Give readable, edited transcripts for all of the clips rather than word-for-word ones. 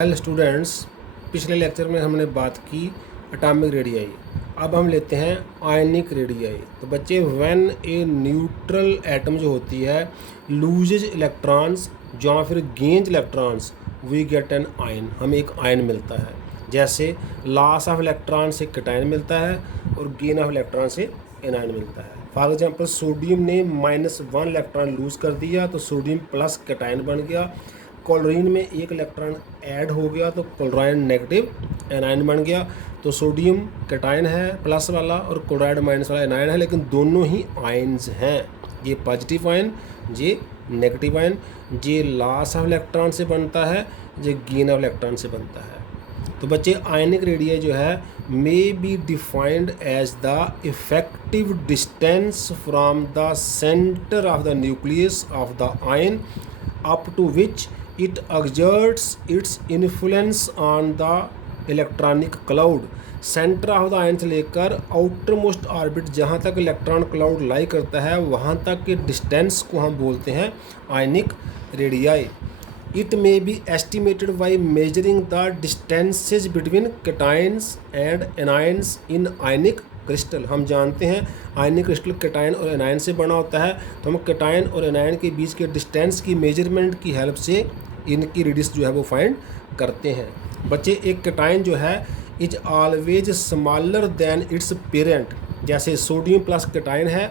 Well students, पिछले lecture में हमने बात की एटॉमिक रेडियाई। अब हम लेते हैं आयनिक रेडियाई। तो बच्चे, व्हेन ए न्यूट्रल एटम जो होती है लूजेज इलेक्ट्रॉन्स या फिर gains electrons, we get an ion, हमें एक आयन मिलता है। जैसे लॉस ऑफ इलेक्ट्रॉन से कैटायन मिलता है और गेन ऑफ इलेक्ट्रॉन से एनायन मिलता है। फॉर एग्जांपल, सोडियम ने -1 इलेक्ट्रॉन लूज कर दिया तो सोडियम प्लस कैटायन बन गया। क्लोरीन में एक इलेक्ट्रॉन ऐड हो गया तो क्लोराइड नेगेटिव एनायन बन गया। तो सोडियम कैटायन है प्लस वाला और क्लोराइड माइनस वाला एनायन है, लेकिन दोनों ही आयन्स हैं। ये पॉजिटिव आयन, ये नेगेटिव आयन। ये लॉस ऑफ इलेक्ट्रॉन से बनता है, ये गेन ऑफ इलेक्ट्रॉन से बनता है। तो बच्चे, आयनिक रेडियाई जो है may be defined as the effective distance from the centre of the nucleus of the ion up to which it exerts its influence on the electronic cloud। Centre of the ion से लेकर outer most orbit जहाँ तक electron cloud लाई करता है वहाँ तक के distance को हम बोलते हैं ionic radii. It may be estimated by measuring the distances between cations and anions in ionic crystal. हम जानते हैं आयनिक क्रिस्टल कैटायन और एनायन से बना होता है, तो हम कैटायन और एनायन के बीच के डिस्टेंस की मेजरमेंट की हेल्प से इनकी रेडियस जो है वो फाइंड करते हैं। बच्चे, एक कैटायन जो है is always smaller than its parent. जैसे सोडियम प्लस कैटायन है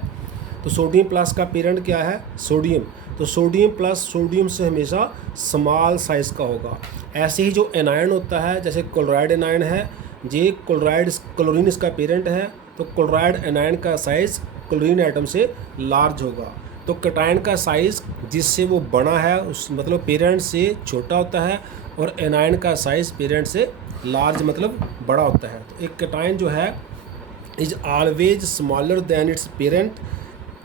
तो सोडियम प्लस का पेरेंट क्या है? सोडियम। तो सोडियम प्लस सोडियम से हमेशा स्मॉल साइज़ का होगा। ऐसे ही जो एनायन होता है, जैसे क्लोराइड एनायन है, ये क्लोरीन इसका पेरेंट है, तो क्लोराइड एनायन का साइज़ क्लोरीन एटम से लार्ज होगा। तो कैटायन का साइज़ जिससे वो बड़ा है उस मतलब पेरेंट से छोटा होता है, और एनायन का साइज़ पेरेंट से लार्ज मतलब बड़ा होता है। तो एक कैटायन जो है is always smaller than its parent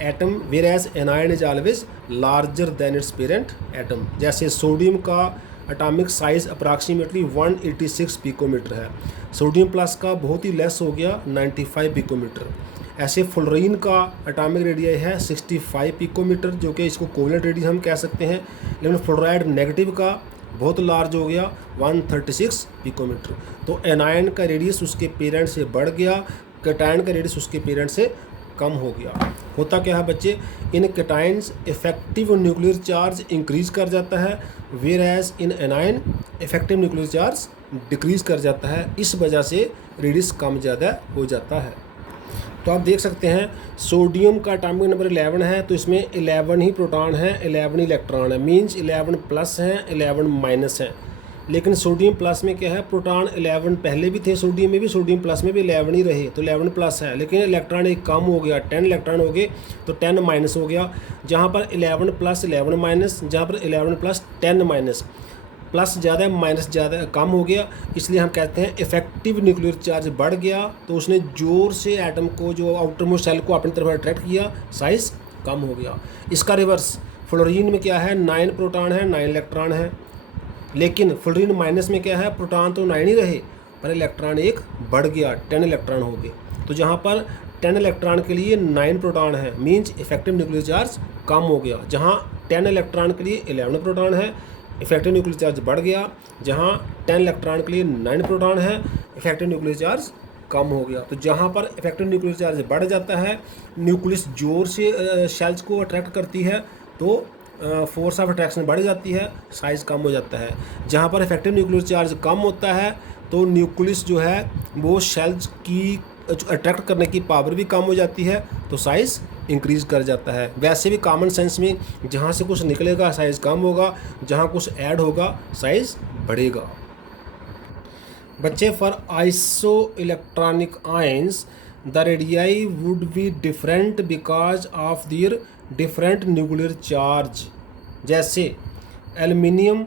atom, whereas anion is always larger than its parent atom. जैसे सोडियम का एटॉमिक साइज़ अप्रॉक्सीमेटली 186 पिकोमीटर है, सोडियम प्लस का बहुत ही लेस हो गया 95 पिकोमीटर। ऐसे फ्लोरीन का एटॉमिक रेडियाई है 65 पिकोमीटर, जो कि इसको कोवेलेंट रेडियस हम कह सकते हैं। लेकिन फ्लोराइड नेगेटिव का बहुत लार्ज हो गया 136 पिकोमीटर। तो एनायन का रेडियस उसके पेरेंट से बढ़ गया, कैटायन का रेडियस उसके पेरेंट से कम हो गया। होता क्या है बच्चे, in cations effective nuclear charge increase कर जाता है, whereas in anion effective nuclear charge decrease कर जाता है। इस वजह से रेडियस कम ज़्यादा हो जाता है। तो आप देख सकते हैं सोडियम का एटॉमिक नंबर 11 है, तो इसमें 11 ही प्रोटॉन हैं, 11 इलेक्ट्रॉन है, मींस 11 प्लस हैं, 11 माइनस हैं। लेकिन सोडियम प्लस में क्या है, प्रोटॉन 11 पहले भी थे सोडियम में भी, सोडियम प्लस में भी 11 ही रहे, तो 11 प्लस है। लेकिन इलेक्ट्रॉन एक कम हो गया, 10 इलेक्ट्रॉन हो गए तो 10 माइनस हो गया। जहाँ पर 11 प्लस 11 माइनस, जहाँ पर 11 प्लस 10 माइनस, प्लस ज़्यादा माइनस ज़्यादा कम हो गया, इसलिए हम कहते हैं इफेक्टिव न्यूक्लियर चार्ज बढ़ गया। तो उसने ज़ोर से एटम को, जो आउटर मोस्ट सेल को अपनी तरफ अट्रैक्ट किया, साइज़ कम हो गया। इसका रिवर्स फ्लोरीन में क्या है, 9 प्रोटॉन है, 9 इलेक्ट्रॉन है। लेकिन फ्लोरीन माइनस में क्या है, प्रोटॉन तो 9 ही रहे पर इलेक्ट्रॉन एक बढ़ गया, 10 इलेक्ट्रॉन हो गए। तो जहाँ पर 10 इलेक्ट्रॉन के लिए 9 प्रोटॉन है, मीन्स इफेक्टिव न्यूक्लियर चार्ज कम हो गया। जहाँ 10 इलेक्ट्रॉन के लिए 11 प्रोटॉन है, इफेक्टिव न्यूक्लियर चार्ज बढ़ गया। जहाँ 10 इलेक्ट्रॉन के लिए 9 प्रोटॉन है, इफेक्टिव न्यूक्लियर चार्ज कम हो गया। तो जहाँ पर इफेक्टिव न्यूक्लियर चार्ज बढ़ जाता है, न्यूक्लियस जोर से शेल्स को अट्रैक्ट करती है, तो फोर्स ऑफ अट्रैक्शन बढ़ जाती है, साइज़ कम हो जाता है। जहाँ पर इफेक्टिव न्यूक्लियर चार्ज कम होता है तो न्यूक्लियस जो है वो शेल्स की अट्रैक्ट करने की पावर भी कम हो जाती है, तो साइज़ इंक्रीज़ कर जाता है। वैसे भी कॉमन सेंस में जहाँ से कुछ निकलेगा साइज़ कम होगा, जहाँ कुछ ऐड होगा साइज़ बढ़ेगा। बच्चे, for iso electronic ions the radii would be different because of their different nuclear charge. जैसे एल्युमिनियम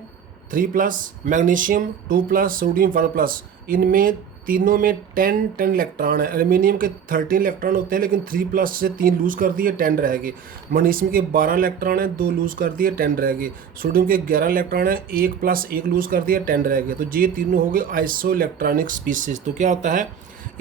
3+, मैग्नीशियम 2+, सोडियम 1+, इनमें तीनों में 10 इलेक्ट्रॉन है। एल्युमिनियम के 13 इलेक्ट्रॉन होते हैं, लेकिन 3+ से 3 लूज़ कर दिए, 10 रह गए। मैग्नीशियम के 12 इलेक्ट्रॉन है, 2 लूज़ कर दिए, 10 रह गए। सोडियम के 11 इलेक्ट्रॉन है, 1+1 लूज़ कर दिया, 10 रह गए। तो ये तीनों हो गए आइसो इलेक्ट्रॉनिक स्पीसीज। तो क्या होता है,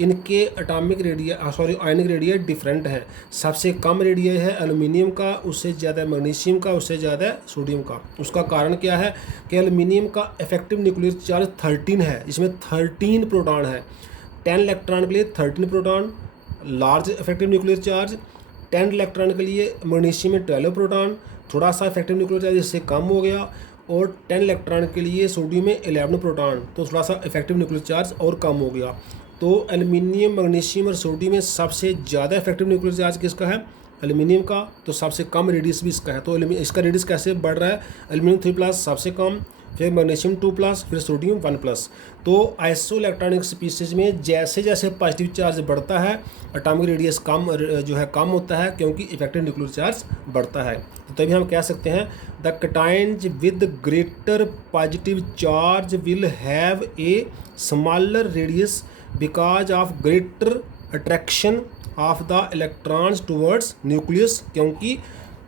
इनके एटॉमिक रेडिया आयनिक रेडिया डिफरेंट है। सबसे कम रेडिया है एल्युमिनियम का, उससे ज़्यादा मैग्नीशियम का, उससे ज़्यादा सोडियम का। उसका कारण क्या है कि एल्युमिनियम का इफेक्टिव न्यूक्लियर चार्ज 13 है, इसमें 13 प्रोटॉन है। 10 इलेक्ट्रॉन के लिए 13 proton large effective nuclear charge, 10 electron के लिए मैग्नीशियम में 12 प्रोटॉन, थोड़ा सा इफेक्टिव न्यूक्लियर चार्ज इससे कम हो गया, और 10 इलेक्ट्रॉन के लिए सोडियम में 11 प्रोटॉन, तो थोड़ा सा इफेक्टिव न्यूक्लियर चार्ज और कम हो गया। तो एल्युमिनियम, मैग्नीशियम और सोडियम में सबसे ज़्यादा इफेक्टिव न्यूक्लियर चार्ज किसका है? एल्युमिनियम का। तो सबसे कम रेडियस भी इसका है। तो इसका रेडियस कैसे बढ़ रहा है? एल्युमिनियम 3+ सबसे कम, फिर मैग्नीशियम 2+, फिर सोडियम 1+। तो आइसो इलेक्ट्रॉनिक स्पीशीज में जैसे जैसे पॉजिटिव चार्ज बढ़ता है एटॉमिक रेडियस कम होता है, क्योंकि इफेक्टिव न्यूक्लियर चार्ज बढ़ता है। तो तभी हम कह सकते हैं the cations with greater positive charge will have a smaller radius because of greater attraction of the electrons towards nucleus, क्योंकि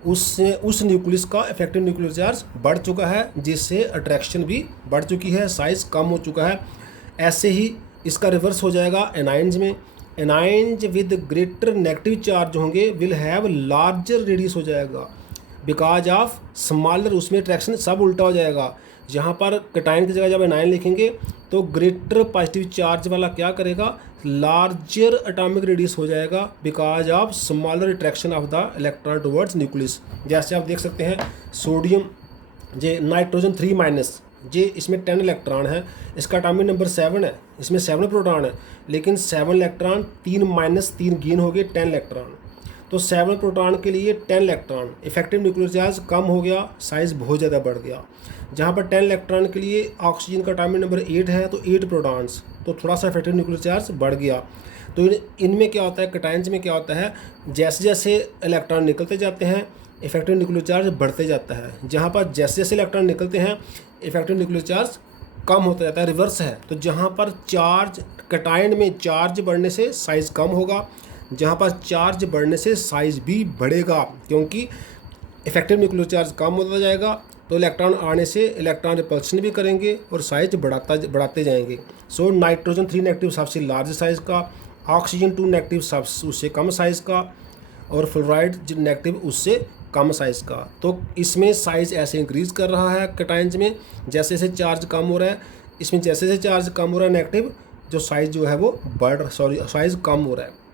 उस न्यूक्लियस का इफेक्टिव न्यूक्लियर चार्ज बढ़ चुका है, जिससे अट्रैक्शन भी बढ़ चुकी है, साइज कम हो चुका है। ऐसे ही इसका रिवर्स हो जाएगा एनाइंस में। Anions with greater negative charge होंगे विल हैव लार्जर रेडियस हो जाएगा बिकॉज ऑफ स्मॉलर, उसमें अट्रैक्शन सब उल्टा हो जाएगा। जहाँ पर कैटायन की जगह जब एनायन लिखेंगे तो ग्रेटर पॉजिटिव चार्ज वाला क्या करेगा? लार्जर एटॉमिक रेडियस हो जाएगा because of smaller attraction of the electron towards nucleus. जैसे आप देख सकते हैं सोडियम जे नाइट्रोजन 3- जे इसमें 10 इलेक्ट्रॉन है, इसका एटॉमिक नंबर 7 है, इसमें 7 प्रोटॉन है, लेकिन 7 इलेक्ट्रॉन 3- गेन हो गए 10 इलेक्ट्रॉन। तो 7 प्रोटॉन के लिए 10 इलेक्ट्रॉन, इफेक्टिव न्यूक्लियर चार्ज कम हो गया, साइज़ बहुत ज़्यादा बढ़ गया। जहाँ पर 10 इलेक्ट्रॉन के लिए ऑक्सीजन का एटॉमिक नंबर 8 है, तो 8 प्रोटॉन्स, तो थोड़ा सा इफेक्टिव न्यूक्लियर चार्ज बढ़ गया। तो इनमें क्या होता है, कैटायन्स में क्या होता है, जैसे जैसे इलेक्ट्रॉन निकलते जाते हैं इफेक्टिव न्यूक्लियर चार्ज बढ़ते जाता है। जहाँ पर जैसे जैसे इलेक्ट्रॉन निकलते हैं इफेक्टिव न्यूक्लियर चार्ज कम होता जाता है, रिवर्स है। तो जहाँ पर चार्ज कैटायन में चार्ज बढ़ने से साइज़ कम होगा, जहाँ पर चार्ज बढ़ने से साइज़ भी बढ़ेगा, क्योंकि इफेक्टिव न्यूक्लियर चार्ज कम होता जाएगा। तो इलेक्ट्रॉन आने से इलेक्ट्रॉन रिपल्शन भी करेंगे और साइज बढ़ाते जाएंगे। सो नाइट्रोजन 3- सबसे लार्ज साइज़ का, ऑक्सीजन 2- सबसे उससे कम साइज़ का, और फ्लोराइड नेगेटिव उससे कम साइज़ का। तो इसमें साइज़ ऐसे इंक्रीज़ कर रहा है कैटायन्स में, जैसे जैसे चार्ज कम हो रहा है। इसमें जैसे जैसे चार्ज कम हो रहा है नेगेटिव, जो साइज़ जो है वो साइज़ कम हो रहा है।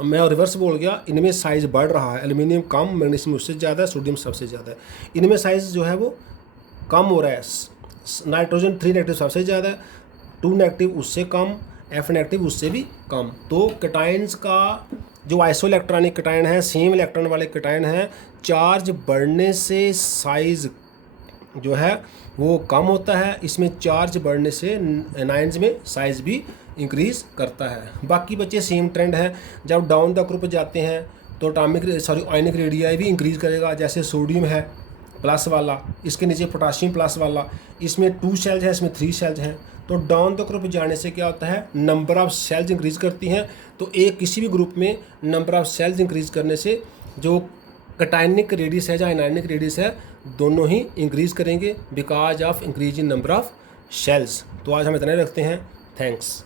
मैं रिवर्स बोल गया, इनमें साइज़ बढ़ रहा है, एल्युमिनियम कम, मैग्नीशियम उससे ज़्यादा है, सोडियम सबसे ज़्यादा है। इनमें साइज़ जो है वो कम हो रहा है। नाइट्रोजन 3- सबसे ज़्यादा है, 2- उससे कम, F- उससे भी कम। तो कैटायन्स का जो आइसो इलेक्ट्रॉनिक कैटायन है, सेम इलेक्ट्रॉन वाले कैटायन हैं, चार्ज बढ़ने से साइज़ जो है वो कम होता है। इसमें चार्ज बढ़ने से एनायंस में साइज़ भी इंक्रीज़ करता है। बाकी बच्चे सेम ट्रेंड है। जब डाउन द ग्रुप जाते हैं तो आयनिक रेडियाई भी इंक्रीज़ करेगा। जैसे सोडियम है प्लस वाला, इसके नीचे पोटाशियम प्लस वाला, इसमें 2 शेल्स हैं, इसमें 3 शेल्स हैं। तो डाउन द ग्रुप जाने से क्या होता है, नंबर ऑफ़ सेल्स इंक्रीज़ करती हैं। तो एक किसी भी ग्रुप में नंबर ऑफ़ सेल्स इंक्रीज़ करने से जो कैटायनिक रेडियस है या आयनिक रेडियस है, दोनों ही इंक्रीज़ करेंगे because of increase in number of shells. तो आज हम इतना रखते हैं। थैंक्स।